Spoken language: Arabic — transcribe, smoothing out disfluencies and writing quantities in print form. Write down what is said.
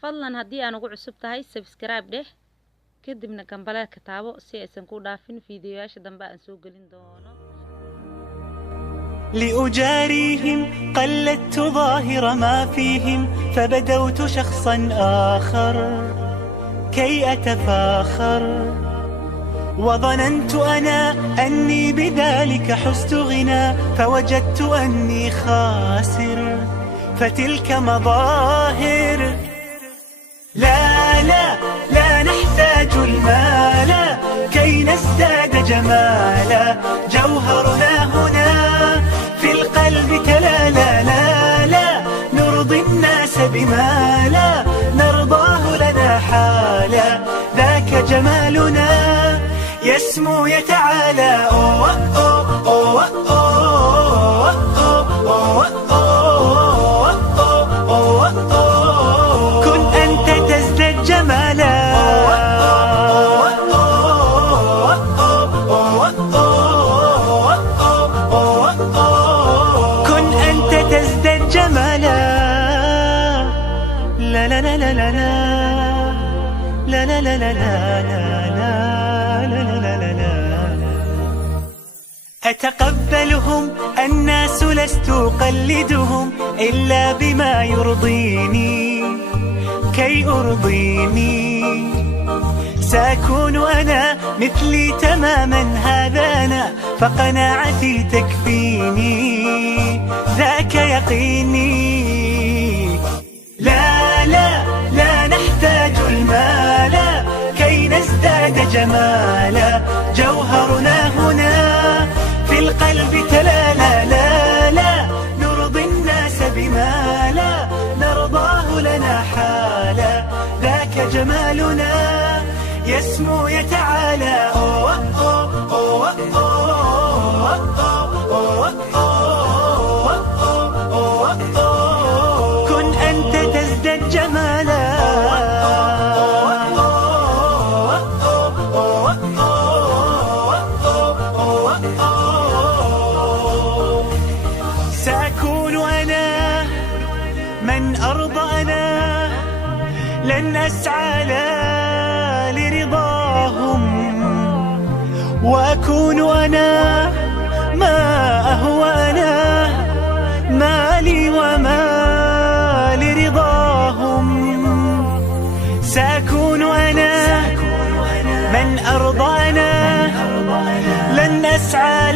fadlan haddii aan ugu cusub tahay subscribe dheh kadibna gambaleelka taabo si aysan ku dhaafin fiidiyoyaasha dambe aan soo gelin doono. لأجاريهم قلدت ظاهر ما فيهم فبدوت شخصا آخر كي أتفاخر وظننت أنا أني بذلك حزت غنى فوجدت أني خاسر فتلك مظاهر. لا لا لا نحتاج المال كي نزداد جمالا جوهرنا هنا في القلب تلالا. لا لا نرضي الناس بما لا نرضاه لنا حالا ذاك جمالنا يسمو يتعالى. أوه أوه أوه أوه أوه أوه أوه أوه كن أنت تزداد جمالا. كن أنت تزداد جمالا. لا لا لا لا لا لا لا لا لا لا. أتقبلهم الناس لست أقلدهم إلا بما يرضيني كي أرضيني. سأكون أنا مثلي تماما هذا أنا فقناعتي تكفيني ذاك يقيني. لا لا لا نحتاج المال كي نزداد جمالا جوهرنا هنا في القلب تلالا. لا لا نرضي الناس بما لا نرضاه لنا حالا ذاك جمالنا يسمو يتعالى. أوه أوه أوه أوه أوه أوه أوه كن أنت تزداد جمالا. سأكون أنا من أرضى أنا لن أسعى لرضاهم وأكون أنا ما أهوى أنا مالي وما لرضاهم. سأكون أنا من أرضى أنا لن أسعى